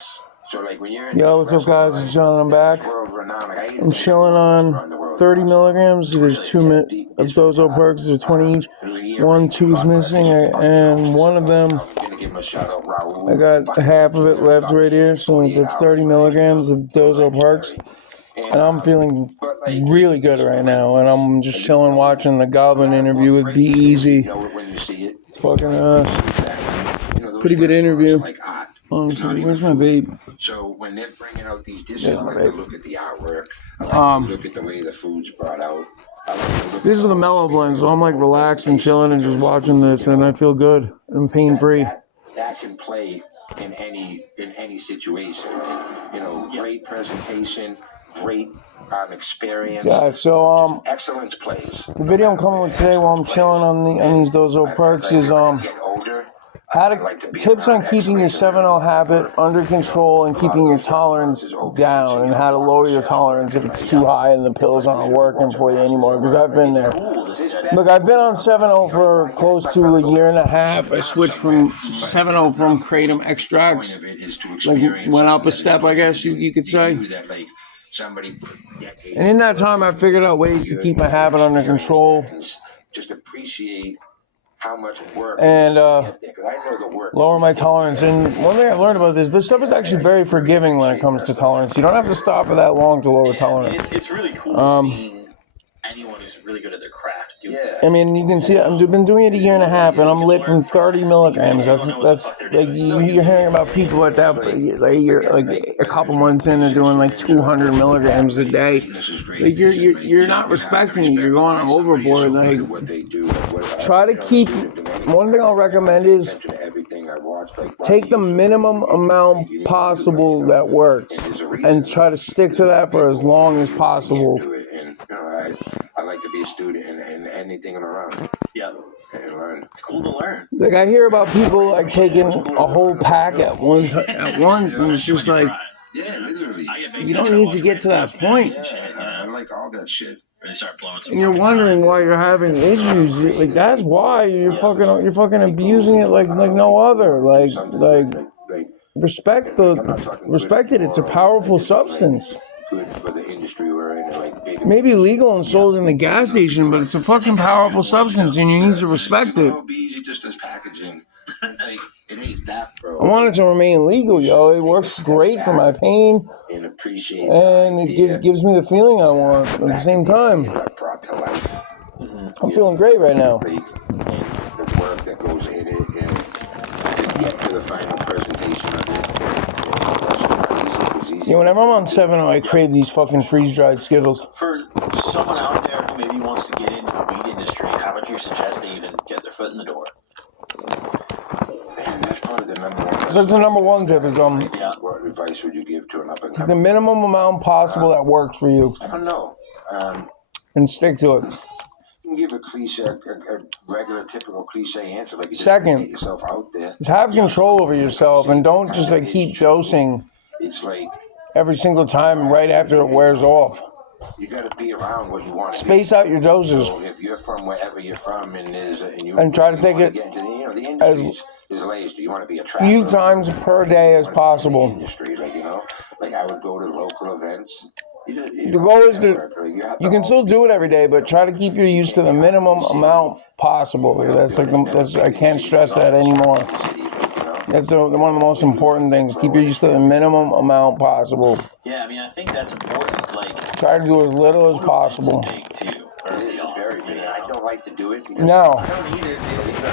So like when you're Yo, what's up, guys? It's John. I'm back. I'm chilling on 30 milligrams. There's 2 of Dozo perks. There's 20 each. 2 is missing, and one of them, I got half of it left right here. So that's 30 milligrams of Dozo perks, and I'm feeling really good right now. And I'm just chilling, watching the Goblin interview with Be Easy. Fucking pretty good interview. Where's my vape? So when they're bringing out these dishes, I like to look at the artwork. I like to look at the way the food's brought out. These are the mellow blends, so I'm like relaxed and chilling and just watching this, and I feel good. I'm pain free. That can play in any situation. Great presentation, great experience. Yeah, so excellence plays. The video I'm coming with today while I'm chilling on these Dozo perks is tips on keeping your 7-0 habit under control and keeping your tolerance down, and how to lower your tolerance if it's too high and the pills aren't working for you anymore, because I've been there. Look, I've been on 7-0 for close to a year and a half. I switched from 7-0 from kratom extracts, like went up a step, I guess you could say. And in that time, I figured out ways to keep my habit under control. Just appreciate how much work and lower my tolerance. And one thing I've learned about this stuff is actually very forgiving when it comes to tolerance. You don't have to stop for that long to lower tolerance. It's really cool seeing anyone who's really good at their craft do that. I mean, you can see I've been doing it a year and a half, and I'm lit from 30 milligrams. That's like you're hearing about people at that, like a couple months in, they're doing like 200 milligrams a day. Like you're not respecting it. You're going overboard. Like, try to keep. One thing I'll recommend is take the minimum amount possible that works, and try to stick to that for as long as possible. I like to be a student and anything I'm around. Yeah, and learn. It's cool to learn. Like, I hear about people like taking a whole pack at once, and it's just like, literally. You don't need to get to that point. I like all that shit. And you're wondering why you're having issues. Like, that's why you're fucking abusing it like no other. Like respect it. It's a powerful substance. Good for the industry we're in. Maybe legal and sold in the gas station, but it's a fucking powerful substance, and you need to respect it. Just as packaging. It ain't that, bro. I want it to remain legal, yo. It works great for my pain, and appreciate, and it gives me the feeling I want at the same time. I'm feeling great right now. And the work that goes in it, and to get to the final presentation of it. Yeah, whenever I'm on 7-0, I crave these fucking freeze-dried Skittles. For someone out there who maybe wants to get into the weed industry, how would you suggest they even get their foot in the door? And that's probably the number one. That's the number one tip is What advice would you give to an up-and-comer? the minimum amount possible that works for you. I don't know. And stick to it. You can give a cliche, a regular, typical cliche answer. Like you Second, get yourself out there. Just have control over yourself, and don't just like keep dosing. It's like every single time right after it wears off. You got to be around what you want to space out your doses. So if you're from wherever you're from and try to take it the industry is lazy. You want to be a few times per day as possible. Industry, like I would go to local events. The goal is you can still do it every day, but try to keep your use to the minimum amount possible. That's I can't stress that anymore. That's one of the most important things. Keep your use to the minimum amount possible. Yeah, I mean, I think that's important. Like, try to do as little as possible. It's very big. I don't like to do it because no. I don't either.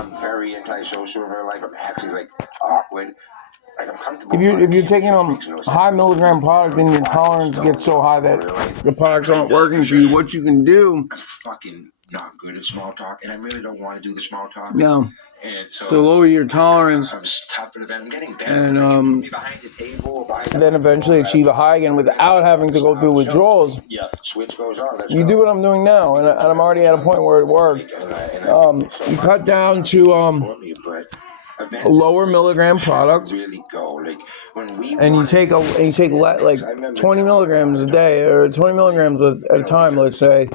I'm very antisocial in real life. I'm actually like awkward. Like, I'm comfortable. If you're taking a high milligram product, then your tolerance gets so high that the products aren't working for you. What you can do? I'm fucking not good at small talk, and I really don't want to do the small talk. No. And so to lower your tolerance, I'm getting better. And behind the table, then eventually achieve a high again without having to go through withdrawals. Yeah, switch goes on. You do what I'm doing now, and I'm already at a point where it worked. You cut down to a lower milligram product, and you take like 20 milligrams a day or 20 milligrams at a time, let's say.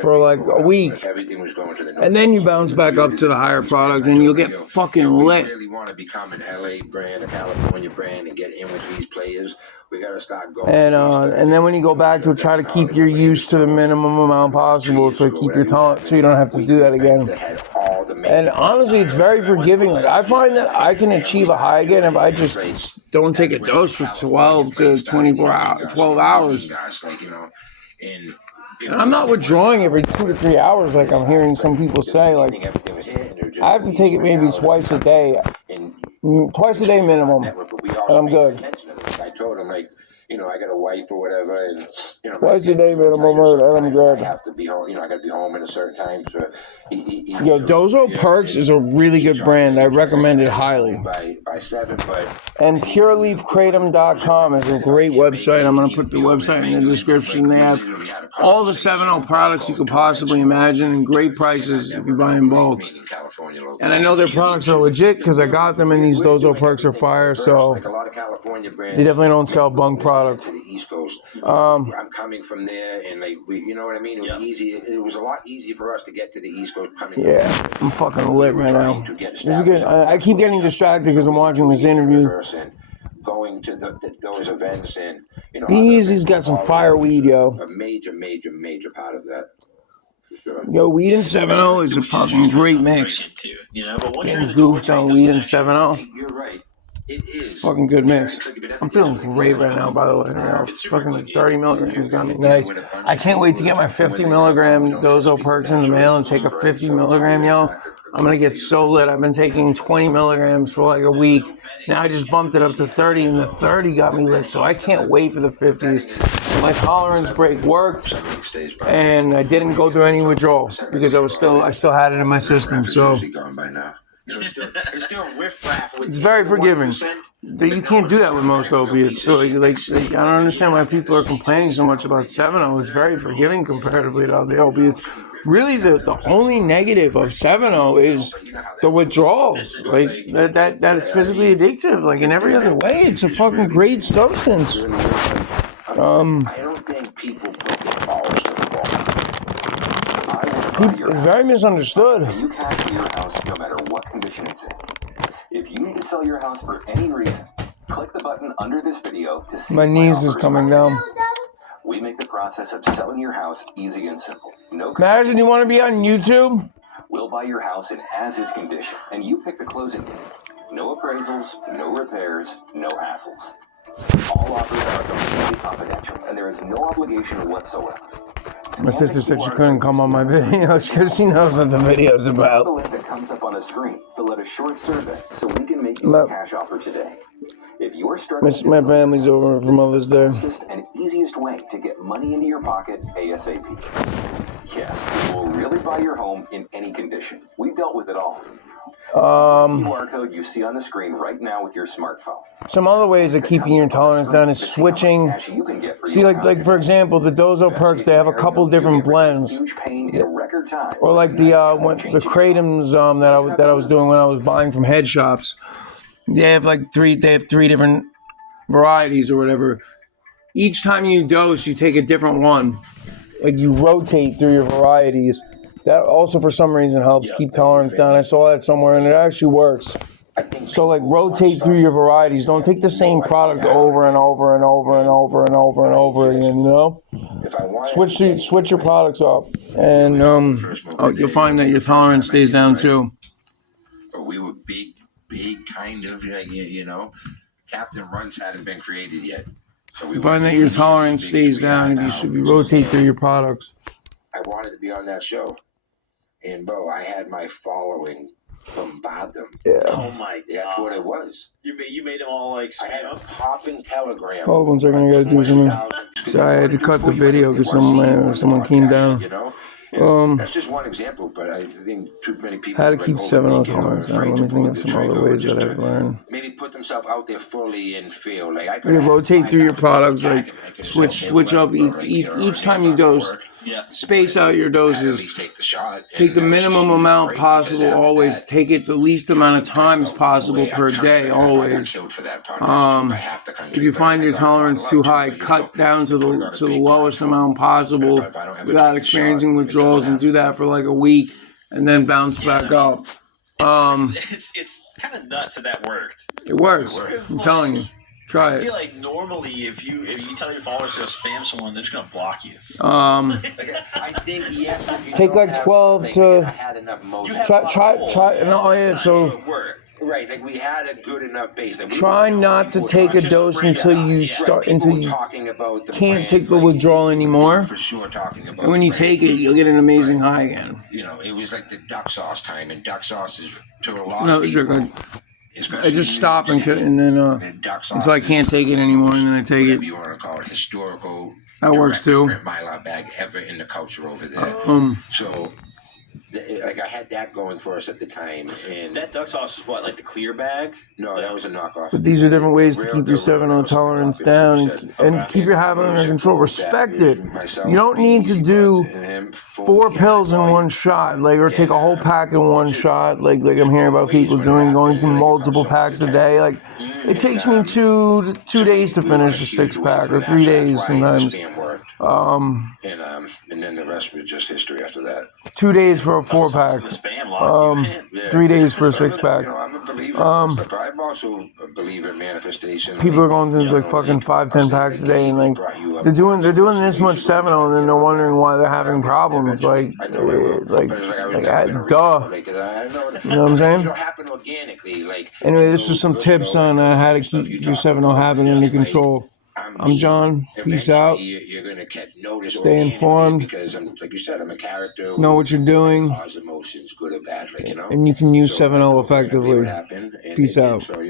for like a week, and then you bounce back up to the higher product, and you'll get fucking lit. If we really want to become an LA brand, a California brand, and get in with these players, we got to start going. And then when you go back to try to keep your use to the minimum amount possible to keep your tolerance, so you don't have to do that again. And honestly, it's very forgiving. Like, I find that I can achieve a high again if I just don't take a dose for 12 to 12 hours. And I'm not withdrawing every 2 to 3 hours like I'm hearing some people say. Like, I have to take it maybe twice a day minimum, and I'm good. I told him, like, I got a wife or whatever, and twice a day minimum, and I'm good. I have to be home. I got to be home at a certain time. So Yo, Dozo Perks is a really good brand. I recommend it highly. By 7, but and kratom.and is a great website. I'm gonna put the website in the description. They have all the 7-0 products you could possibly imagine, and great prices if you buy in bulk. And I know their products are legit because I got them, and these Dozo Perks are fire. So they definitely don't sell bunk products. To the East Coast. I'm coming from there, and like you know what I mean. It was easy. It was a lot easier for us to get to the East Coast. I'm fucking lit right now. This is good. I keep getting distracted because I'm watching this interview. Going to those events, and He's got some fire weed, yo. A major part of that. Sure. Yo, weed and 7-0 is a fucking great mix. Getting goofed on weed and 7-0. You're right. It is. It's fucking good mix. I'm feeling great right now, by the way. Fucking 30 milligrams got me nice. I can't wait to get my 50 milligram Dozo Perks in the mail and take a 50 milligram, yo. I'm going to get so lit. I've been taking 20 milligrams for like a week. Now I just bumped it up to 30, and the 30 got me lit, so I can't wait for the 50s. My tolerance break worked, and I didn't go through any withdrawal because I still had it in my system, so... It's very forgiving. You can't do that with most opiates. So, I don't understand why people are complaining so much about 7-0. It's very forgiving comparatively to other opiates. Really, the only negative of 7-0 is the withdrawals. Like that it's physically addictive. Like in every other way, it's a fucking great substance. I don't think people put their balls to the wall. It's very misunderstood. You cash for your house no matter what condition it's in. If you need to sell your house for any reason, click the button under this video to see my knees is coming down. We make the process of selling your house easy and simple. No. Imagine you want to be on YouTube? We'll buy your house in as-is condition, and you pick the closing date. No appraisals, no repairs, no hassles. All offers are completely confidential, and there is no obligation whatsoever. My sister said she couldn't come on my videos because she knows what the video's about. The link that comes up on the screen. Fill out a short survey so we can make you a cash offer today. If you're struggling, my family's over for Mother's Day. It's just an easiest way to get money into your pocket ASAP. Yes, we will really buy your home in any condition. We've dealt with it all. QR code you see on the screen right now with your smartphone. Some other ways of keeping your tolerance down is switching. See, like for example, the Dozo Perks, they have a couple different blends. Or like the Kratoms that I was doing when I was buying from head shops. They have three different varieties or whatever. Each time you dose, you take a different one. Like you rotate through your varieties. That also, for some reason, helps keep tolerance down. I saw that somewhere, and it actually works. So, rotate through your varieties. Don't take the same product over and over and over and over and over and over again, you know? Switch your products up, and you'll find that your tolerance stays down, too. We were big kind of, Captain Runs hadn't been created yet. So you find that your tolerance stays down, and you should rotate through your products. I wanted to be on that show. And, bro, I had my following from Badham. Yeah. Oh, my God. That's what it was. You made them all, I had a popping telegram. Hold on 1 second, I gotta do something. Sorry, I had to cut the video because someone came down. That's just one example, but I think too many people... How to keep 7-0 tolerance down. Let me think of some other ways that I've learned. Maybe put themselves out there fully and feel like... You rotate through your products, switch up each time you dose. space out your At doses. least take the shot. Take the And, minimum just amount break, possible. because after Always that, take it the least amount of times no possible way I per turned day. it. I got Always. killed for that podcast by half the country, If you but find I your got a lot of tolerance love too to high, it, cut down to put it on a the big lowest platform. amount possible If I don't ever without take the experiencing shot, it withdrawals, doesn't and do that for like a week, and then bounce back up. It's kind of nuts that worked. It works. Because, I'm telling you. Try I feel it. like normally if you tell your followers to spam someone, they're just gonna block you. I think yes. If you Take don't like have, 12 like, to- I had enough motion. Try. No, yeah. So it worked. Right, like we had a good enough base. Like, try not to take a dose until you start, until you can't take the withdrawal anymore. For sure, talking about. And when you take it, you'll get an amazing high again. You know, it was like the duck sauce time, and duck sauce is to a lot It's of another people. trick. Especially I just in stop New York City, and then and duck sauce until I can't is take it anymore, and then I take whatever it. you want to call it, historical. That works too. direct print Mylar bag ever in the culture over there. So, like I had that going for us at the time, and That duck sauce is what, like the clear bag? no, that was a knockoff. But these are different ways to keep your 7-0 tolerance down and keep your habit under control. Respect it. You don't need to do 4 pills in one shot, like, or take a whole pack in one shot, like I'm hearing about people going through multiple packs a day. Like, it takes me two days to finish a 6-pack, or 3 days sometimes. And then the rest was just history after that. 2 days for a 4-pack. The spam locked you in. 3 days for a 6-pack. You know, I'm a believer. But I'm also a believer in manifestation. People are going through like fucking 5-10 packs a day, and like they're doing this much 7-0, and then they're wondering why they're having problems. Like, duh. You know what I'm saying? It'll happen organically. Like, Anyway, this was some tips on how to keep your 7-0 habit under control. I'm John. Peace out. You're gonna catch notice. Stay informed. Because like you said, I'm a character. Know what you're doing, Cause emotions, good or bad, like, you know. and you can use So, 7-0 effectively. what happened, and Peace it- out. so,